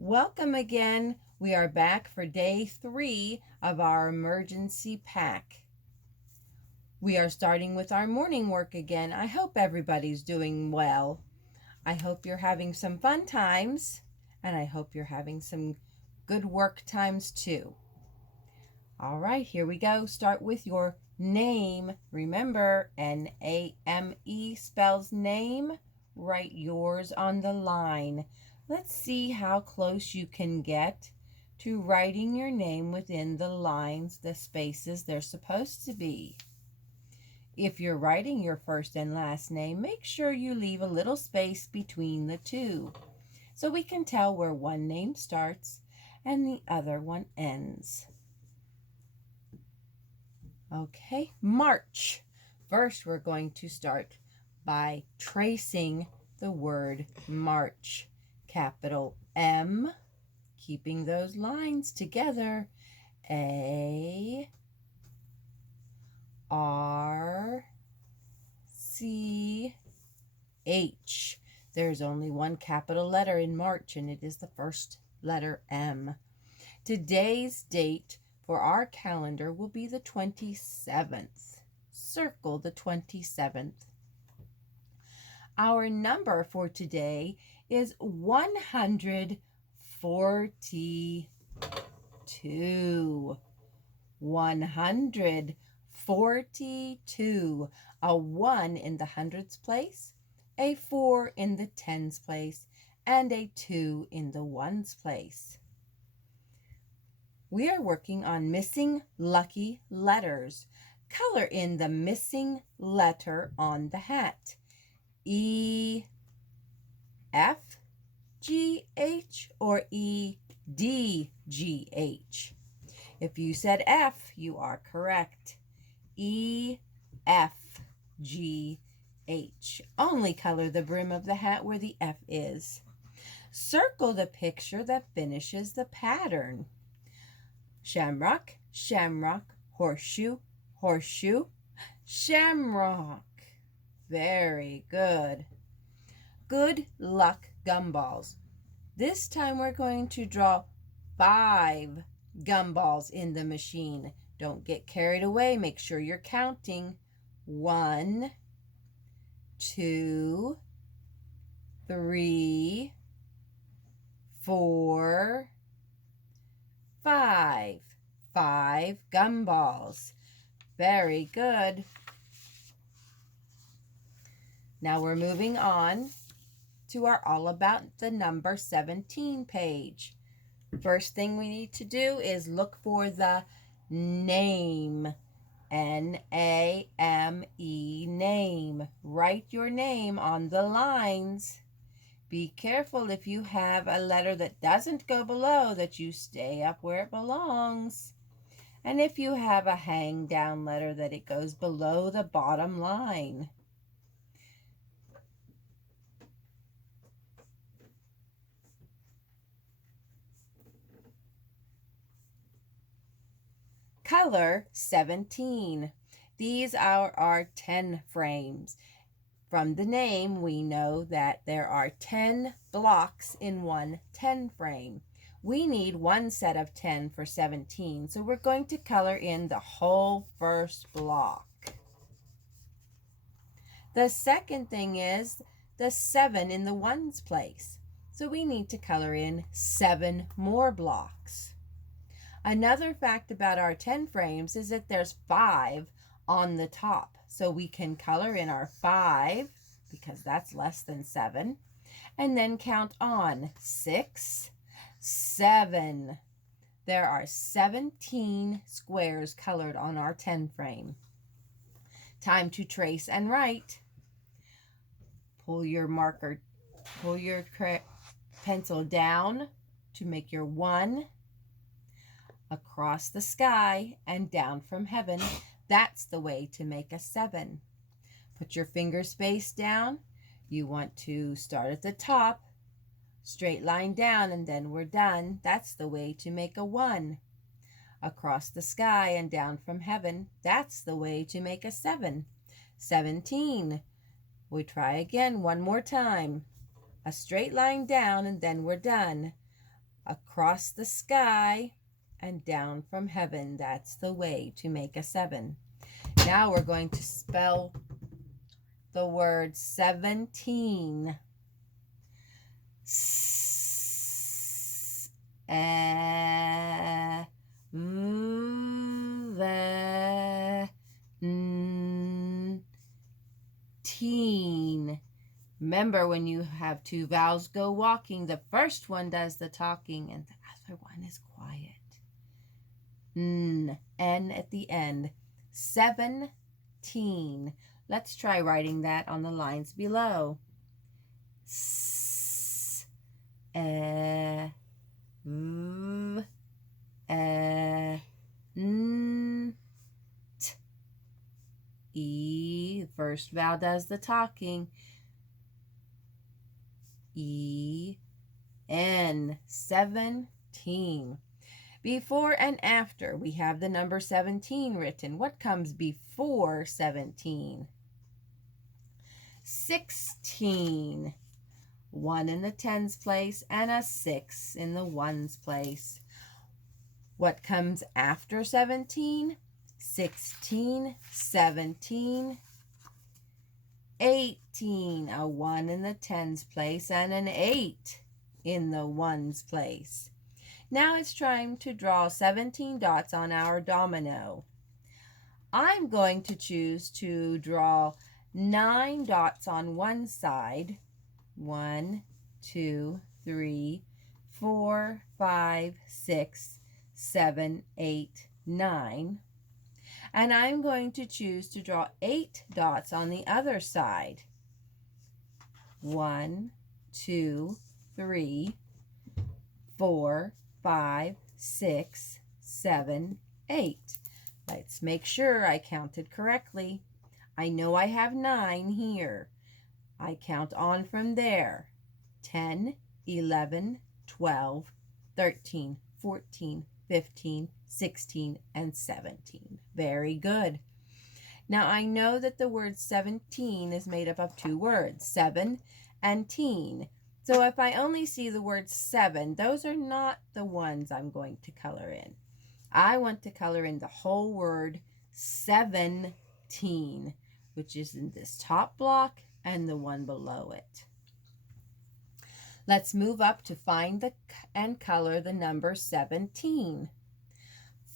Welcome again. We are back for day 3 of our emergency pack. We are starting with our morning work again. I hope everybody's doing well. I hope you're having some fun times, and I hope you're having some good work times too. All right, here we go. Start with your name. Remember, N-A-M-E spells name. Write yours on the line. Let's see how close you can get to writing your name within the lines, the spaces they're supposed to be. If you're writing your first and last name, make sure you leave a little space between the two so we can tell where one name starts and the other one ends. Okay, March. First, we're going to start by tracing the word March. Capital M, keeping those lines together. A, R, C, H. There's only one capital letter in March, and it is the first letter M. Today's date for our calendar will be the 27th. Circle the 27th. Our number for today is 142. 142. A 1 in the hundreds place, a 4 in the tens place, and a 2 in the ones place. We are working on missing lucky letters. Color in the missing letter on the hat. E, F, G, H, or E, D, G, H. If you said F, you are correct. E, F, G, H. Only color the brim of the hat where the F is. Circle the picture that finishes the pattern. Shamrock, shamrock, horseshoe, horseshoe, shamrock. Very good. Good luck gumballs. This time we're going to draw 5 gumballs in the machine. Don't get carried away. Make sure you're counting. 1, 2, 3, 4, 5. 5 gumballs. Very good. Now we're moving on to our All About the Number 17 page. First thing we need to do is look for the name. N-A-M-E, name. Write your name on the lines. Be careful if you have a letter that doesn't go below, that you stay up where it belongs. And if you have a hang down letter, that it goes below the bottom line. Color 17. These are our 10 frames. From the name, we know that there are 10 blocks in one 10 frame. We need one set of 10 for 17, so we're going to color in the whole first block. The second thing is the 7 in the ones place, so we need to color in 7 more blocks. Another fact about our 10 frames is that there's 5 on the top. So we can color in our 5 because that's less than 7. And then count on 6, 7. There are 17 squares colored on our 10 frame. Time to trace and write. Pull your pencil down to make your 1. Across the sky and down from heaven. That's the way to make a 7. Put your finger space down. You want to start at the top, straight line down, and then we're done. That's the way to make a 1. Across the sky and down from heaven. That's the way to make a 7. 17. We try again one more time. A straight line down, and then we're done. across the sky, and down from heaven. That's the way to make a 7. Now we're going to spell the word 17. Teen. Remember, when you have two vowels go walking, the first one does the talking and the other one is quiet. N at the end. 17. Let's try writing that on the lines below. S, v, n, t, e. First vowel does the talking. E, n. 17. Before and after, we have the number 17 written. What comes before 17? 16. 1 in the tens place and a 6 in the ones place. What comes after 17? 16, 17, 18. A 1 in the tens place and an 8 in the ones place. Now it's time to draw 17 dots on our domino. I'm going to choose to draw 9 dots on one side. 1, 2, 3, 4, 5, 6, 7, 8, 9. And I'm going to choose to draw 8 dots on the other side. 1, 2, 3, 4, 5, 6, 7, 8. Let's make sure I counted correctly. I know I have 9 here. I count on from there. 10, 11, 12, 13, 14, 15, 16, and 17. Very good. Now I know that the word 17 is made up of 2 words, 7 and teen. So if I only see the word 7, those are not the ones I'm going to color in. I want to color in the whole word 17, which is in this top block and the one below it. Let's move up to find and color the number 17.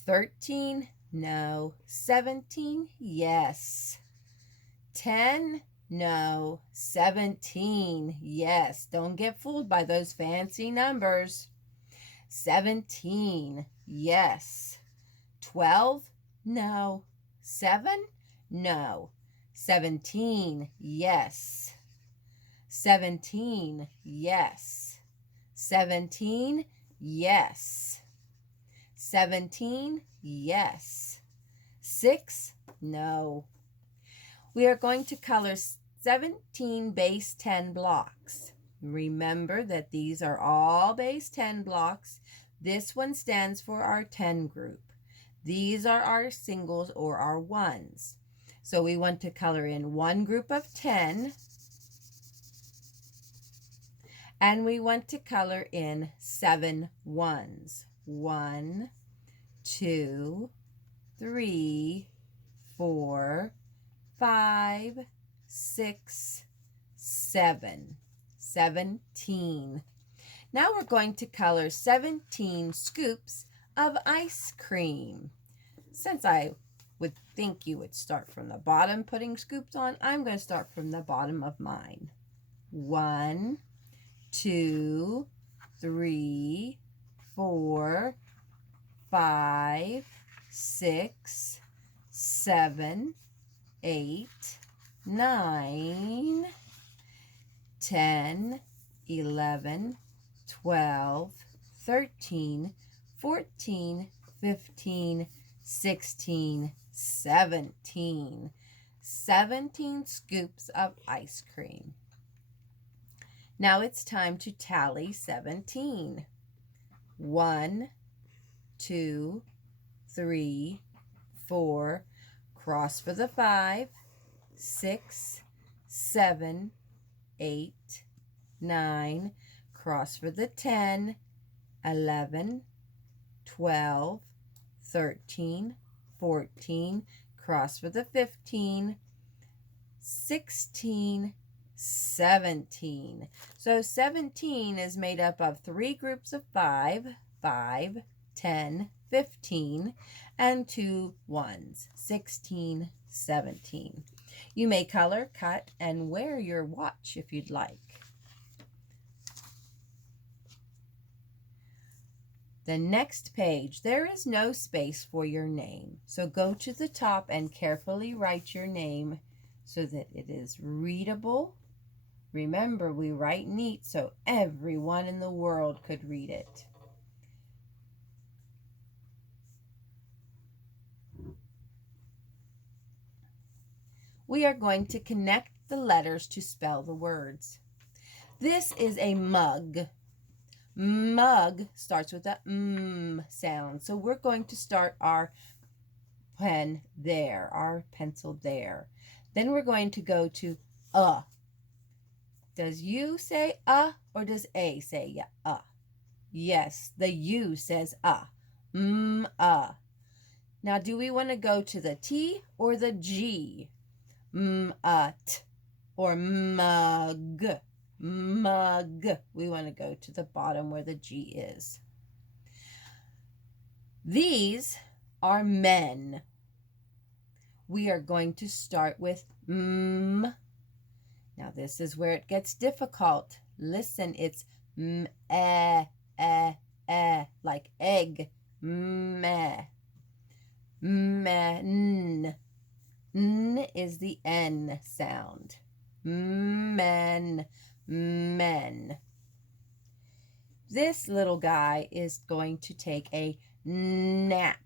13, no. 17, yes. 10, no. 17, yes. Don't get fooled by those fancy numbers. 17, yes. 12, no. 7, no. 17, yes. 17, yes. 17, yes. 17, yes. 6, no. We are going to color 17 base 10 blocks. Remember that these are all base 10 blocks. This one stands for our 10 group. These are our singles or our ones. So we want to color in one group of 10, and we want to color in 7 ones. 1, 2, 3, 4, 5, 6, 7. 17. Now we're going to color 17 scoops of ice cream. Since I would think you would start from the bottom putting scoops on, I'm going to start from the bottom of mine. 1, 2, 3, 4, 5, 6, 7, 8, 9, 10, 11, 12, 13, 14, 15, 16, 17. 17 scoops of ice cream. Now it's time to tally 17. 1, 2, 3, 4, cross for the 5, 6, 7, 8, 9, cross for the 10, 11, 12, 13, 14, cross for the 15, 16, 17. So 17 is made up of 3 groups of 5, 5, 10, 15, and 2 ones, 16, 17. You may color, cut, and wear your watch if you'd like. The next page, there is no space for your name. So go to the top and carefully write your name so that it is readable. Remember, we write neat so everyone in the world could read it. We are going to connect the letters to spell the words. This is a mug. Mug starts with a sound. So we're going to start our pen there, our pencil there. Then we're going to go to Does you say or does A say Yes, the U says Now, do we want to go to the T or the G? T or mug. Mug. We want to go to the bottom where the G is. These are men. We are going to start with Now, this is where it gets difficult. Listen, it's like egg. Men. N is the N sound. Men. Men. This little guy is going to take a nap.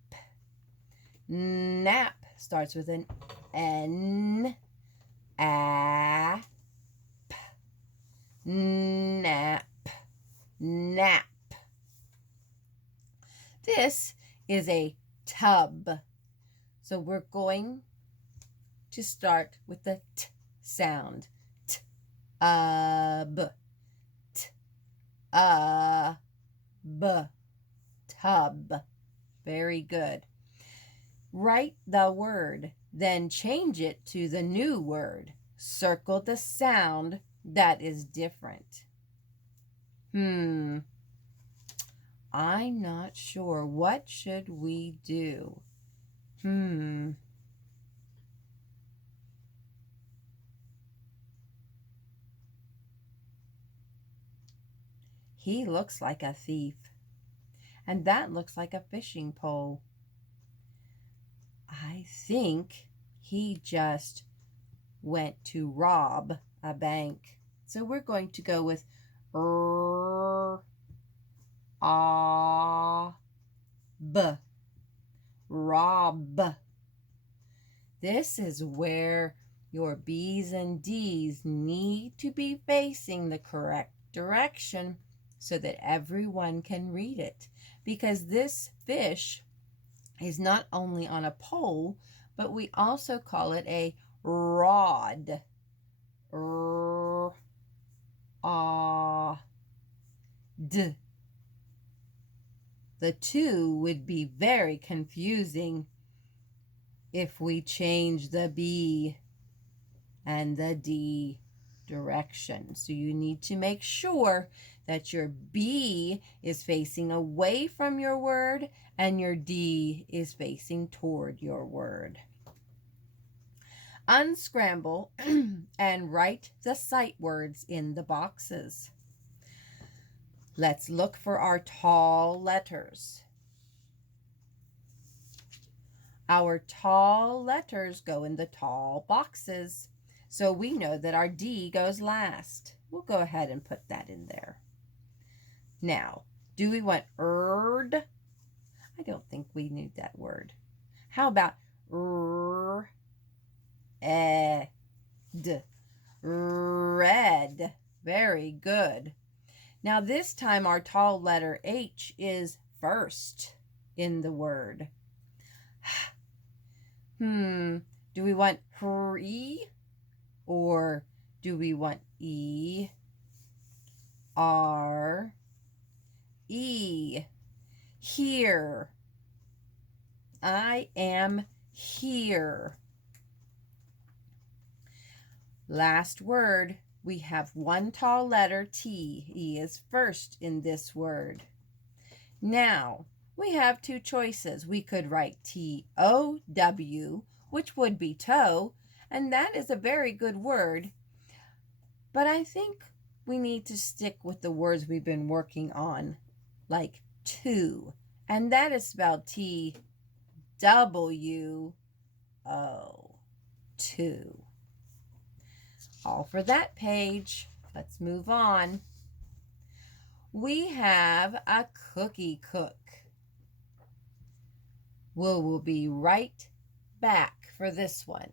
Nap starts with an N. Nap. Nap. Nap. This is a tub. So we're going to start with the T sound. Tub. Tub. Very good. Write the word, then change it to the new word. Circle the sound that is different. I'm not sure. What should we do? He looks like a thief. And that looks like a fishing pole. I think he just went to rob a bank. So we're going to go with B. Rob. This is where your B's and D's need to be facing the correct direction so that everyone can read it. Because this fish is not only on a pole, but we also call it a rod. D. The two would be very confusing if we change the B and the D direction. So you need to make sure that your B is facing away from your word and your D is facing toward your word. Unscramble and write the sight words in the boxes. Let's look for our tall letters. Our tall letters go in the tall boxes. So we know that our D goes last. We'll go ahead and put that in there. Now, do we want erd? I don't think we need that word. How about ed? Red. Very good. Now this time our tall letter H is first in the word. Do we want E or do we want E, R, E. Here. I am here. Last word. We have one tall letter, T. E is first in this word. Now, we have two choices. We could write T-O-W, which would be toe, and that is a very good word. But I think we need to stick with the words we've been working on, like two, and that is spelled T-W-O, two. All for that page. Let's move on. We have a cookie cook. We'll be right back for this one.